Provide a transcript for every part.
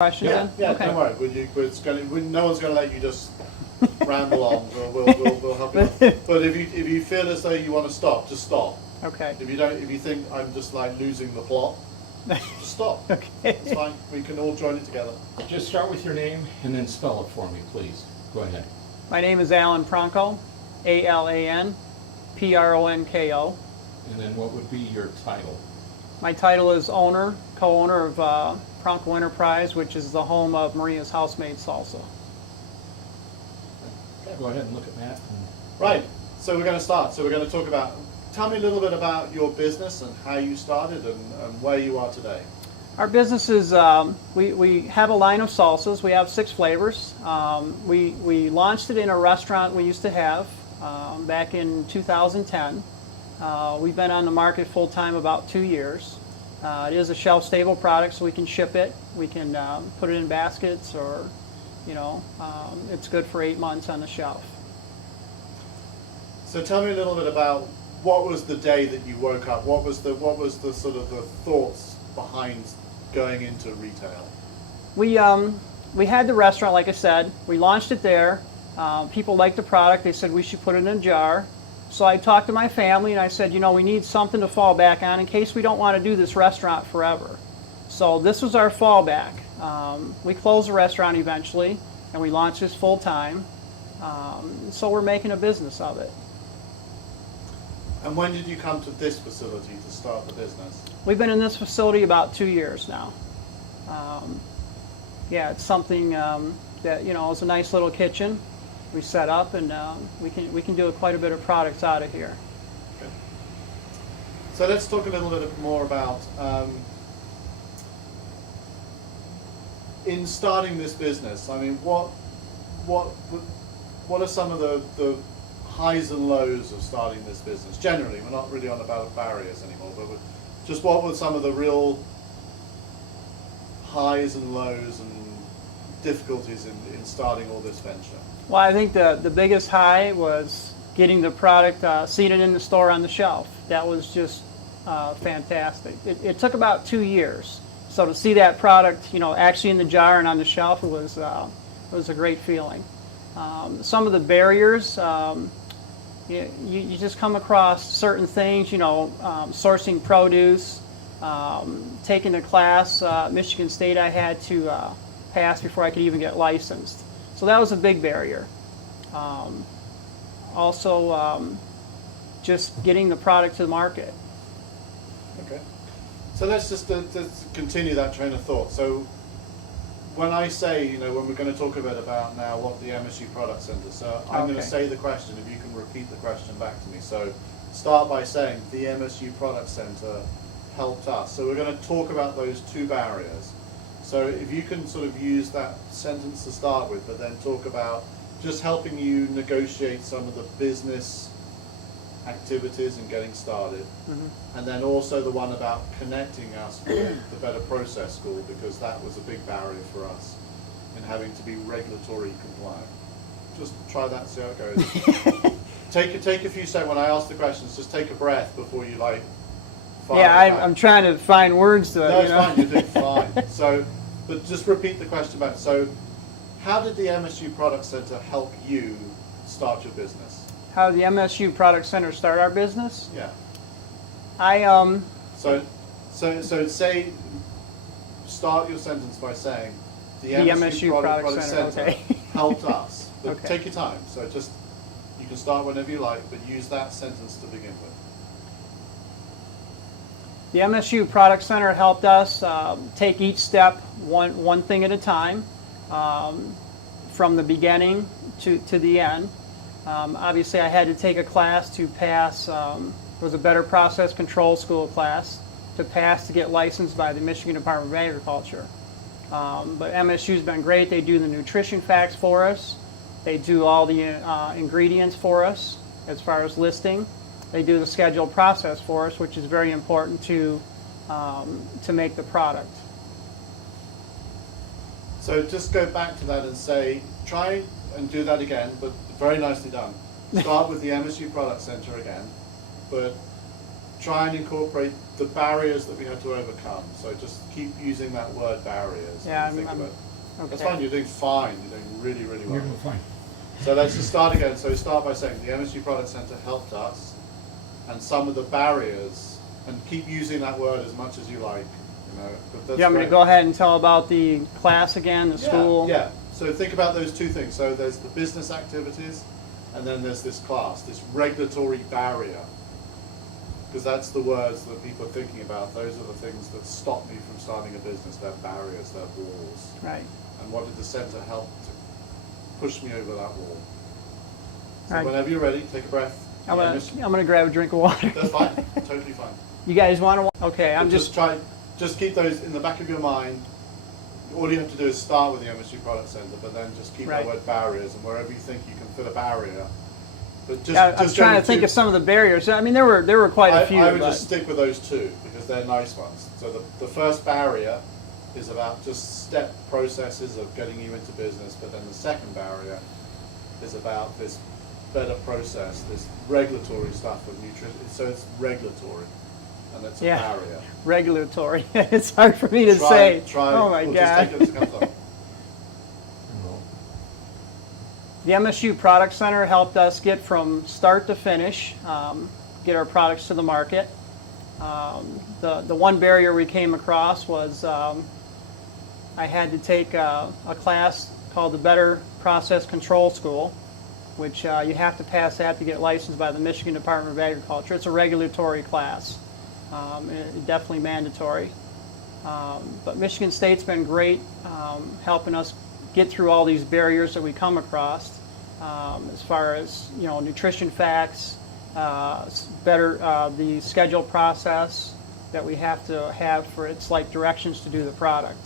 questions then? Yeah, Okay. don't worry. No one's going to let you just ramble on. We'll help you. But if you feel as though you want to stop, just stop. Okay. If you think I'm just like losing the plot, just stop. Okay. It's fine. We can all join it together. Just start with your name and then spell it for me, please. Go ahead. My name is Alan Pronko, Alan Pronko. And then what would be your title? My title is co-owner of Pronko Enterprise, which is the home of Maria's House-Made Salsa. Go ahead and look at Matt. Right. So we're going to start. So we're going to talk about. Tell me a little bit about your business and how you started and where you are today. Our business is, we have a line of salsas. We have 6 flavors. We launched it in a restaurant we used to have back in 2010. We've been on the market full-time about 2 years. It is a shelf-stable product, so we can ship it. We can put it in baskets, or, it's good for 8 months on the shelf. So tell me a little bit about what was the day that you woke up? What was the sort of the thoughts behind going into retail? We had the restaurant, like I said. We launched it there. People liked the product. They said we should put it in a jar. So I talked to my family and I said, we need something to fall back on in case we don't want to do this restaurant forever. So this was our fallback. We closed the restaurant eventually and we launched this full time. So we're making a business of it. And when did you come to this facility to start the business? We've been in this facility about 2 years now. It's something that, it's a nice little kitchen. We set up, and we can do quite a bit of products out of here. Okay. So let's talk a little bit more about in starting this business. I mean, what are some of the highs and lows of starting this business? Generally, we're not really on about barriers anymore, but just what were some of the real highs and lows and difficulties in starting all this venture? Well, I think the biggest high was getting the product seated in the store on the shelf. That was just fantastic. It took about 2 years. So to see that product, actually in the jar and on the shelf, it was a great feeling. Some of the barriers, you just come across certain things, sourcing produce, taking a class, Michigan State I had to pass before I could even get licensed. So that was a big barrier. Also, just getting the product to the market. Okay. So let's just continue that train of thought. So when I say, when we're going to talk a bit about now what the MSU Product Center, so I'm going to say the question, if you can repeat the question back to me. So start by saying the MSU Product Center helped us. So we're going to talk about those 2 barriers. So if you can sort of use that sentence to start with, but then talk about just helping you negotiate some of the business activities and getting started. And then also the one about connecting us with the Better Process School, because that was a big barrier for us in having to be regulatory compliant. Just try that, see how it goes. Take a few seconds. When I ask the questions, just take a breath before you fire it back. I'm trying to find words to it. No, it's fine, you're doing fine. So, but just repeat the question back. So, how did the MSU Product Center help you start your business? How did the MSU Product Center start our business? Yeah. So start your sentence by saying the MSU Product Center helped us. But Okay. take your time. So you can start whenever you like, but use that sentence to begin with. The MSU Product Center helped us take each step one thing at a time, from the beginning to the end. Obviously, I had to take a class to pass. It was a Better Process Control School class to pass to get licensed by the Michigan Department of Agriculture. But MSU's been great. They do the nutrition facts for us. They do all the ingredients for us as far as listing. They do the scheduled process for us, which is very important to make the product. So just go back to that and say, try and do that again, but very nicely done. Start with the MSU Product Center again, but try and incorporate the barriers that we had to overcome. So just keep using that word barriers. Yeah, when you think I'm- about it. Okay. That's fine, you're doing fine, you're doing really, really well. You're doing fine. So let's just start again. So start by saying the MSU Product Center helped us, and some of the barriers, and keep using that word as much as you like. You know, but that's You want me to great. go ahead and tell about the class again, the school? Yeah. So think about those two things. So there's the business activities, and then there's this class, this regulatory barrier. Because that's the words that people are thinking about. Those are the things that stop me from starting a business. They're barriers, they're walls. Right. And what did the center help to push me over that wall? So Right. whenever you're ready, take a breath. I'm Yeah, gonna, miss- I'm gonna grab a drink of water. That's fine, totally fine. You guys want to? Okay, I'm But just keep those in the back of your mind. All you have to do is start with the MSU Product Center, but then just keep Right. that word barriers, and wherever you think you can fit a barrier. But just, Yeah, I'm just trying go to think to- of some of the barriers. I mean, there were quite a few. I would but- just stick with those two because they're nice ones. So the first barrier is about just step processes of getting you into business, but then the second barrier is about this better process, this regulatory stuff of nutrition. So it's regulatory, and it's a Yeah. barrier. regulatory. It's hard for me to say. Oh my we'll God. Just take it as it comes along. The MSU Product Center helped us get from start to finish, get our products to the market. The one barrier we came across was I had to take a class called the Better Process Control School, which you have to pass that to get licensed by the Michigan Department of Agriculture. It's a regulatory class, definitely mandatory. But Michigan State's been great helping us get through all these barriers that we come across, as far as nutrition facts, better the schedule process that we have to have for it's like directions to do the product.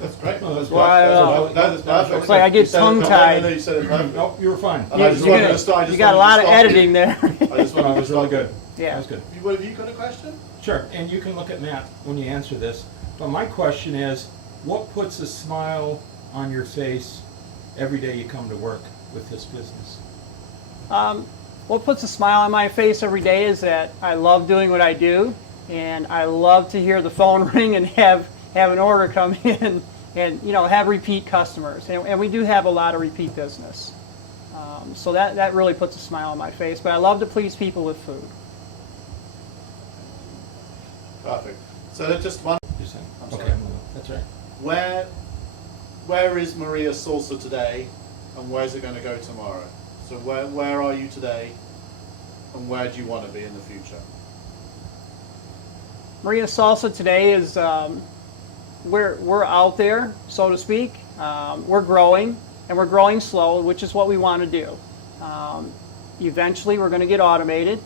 That's great. That's Well, I perfect. That's perfect. It's like I get You said it tongue-tied. No, you said it perfect. Nope, you were fine. And I just wanted to start- I You just got a wanted lot to of stop you. editing there. I just That wanted to was really stop good. Yeah. That was good. Have you got a question? Sure, and you can look at Matt when you answer this. But my question is, what puts a smile on your face every day you come to work with this business? What puts a smile on my face every day is that I love doing what I do, and I love to hear the phone ring and have an order come in, and have repeat customers, and we do have a lot of repeat business. So that really puts a smile on my face. But I love to please people with food. Perfect. So that's just one. You're saying? I'm Okay, sorry. that's right. Where is Maria's Salsa today, and where's it going to go tomorrow? So where are you today, and where do you want to be in the future? Maria Salsa today is we're out there, so to speak. We're growing, and we're growing slow, which is what we want to do. Eventually, we're going to get automated,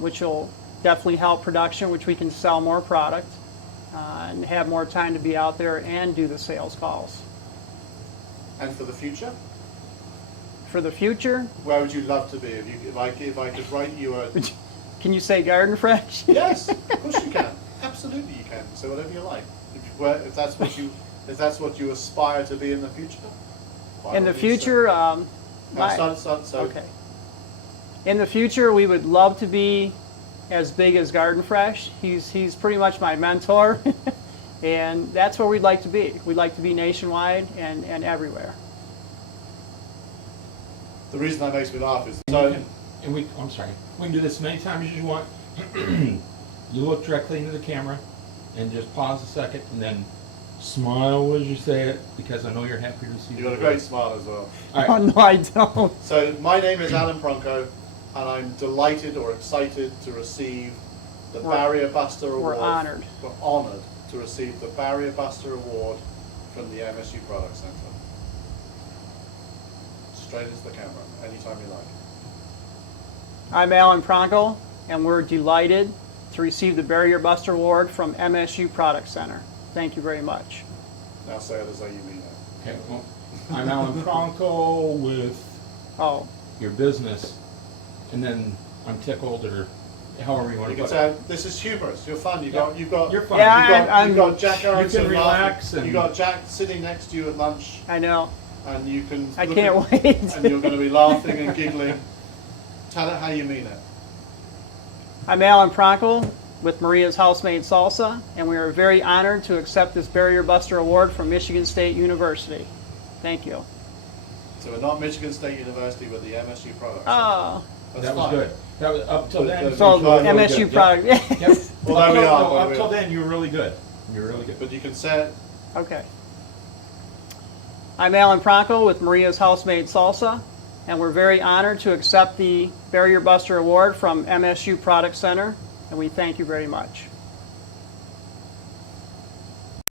which will definitely help production, which we can sell more product and have more time to be out there and do the sales calls. And for the future, For the future, where would you love to be? If I could write you a can you say Garden Fresh? yes, of course you can. Absolutely, you can. So whatever you like. If that's what you aspire to be in the future. by In the all means, future, so. So okay. In the future, we would love to be as big as Garden Fresh. He's pretty much my mentor, and that's where we'd like to be. We'd like to be nationwide and everywhere. the reason that makes me laugh is I'm sorry. We can do this many times as you want. You look directly into the camera and just pause a second and then smile as you say it because I know you're happy to see you got a great smile as well. All Oh right. no, I don't. So my name is Alan Pronko, and I'm delighted or excited to receive the Barrier Buster Award. We're honored. We're honoured to receive the Barrier Buster Award from the MSU Product Center. Straight into the camera, anytime you like. I'm Alan Pronko, and we're delighted to receive the Barrier Buster Award from MSU Product Center. Thank you very much. Now say it as though you mean it. Okay, well, I'm Alan Pronko with Oh, your business, and then I'm tickled or however you want You to can put say it. this is humorous. You're fun. Yeah. You've got. You're fine. Yeah, You've got Jack You Aronson can relax laughing. and- You've got Jack sitting next to you at lunch, I know. and you can. I look can't at- wait. And you're going to be laughing and giggling. Tell it how you mean it. I'm Alan Pronkel with Maria's House-Made Salsa, and we are very honored to accept this Barrier Buster Award from Michigan State University. Thank you. So we're not Michigan State University, but the MSU product. Oh, That's That was fine. good. That was up till then. so you were really MSU good. product. Yep. Well, there we Up till- are, no, there Up we till are. then, you were really good. You were really good. But you can say it. Okay. I'm Alan Pronkel with Maria's House-Made Salsa, and we're very honored to accept the Barrier Buster Award from MSU Product Center, and we thank you very much.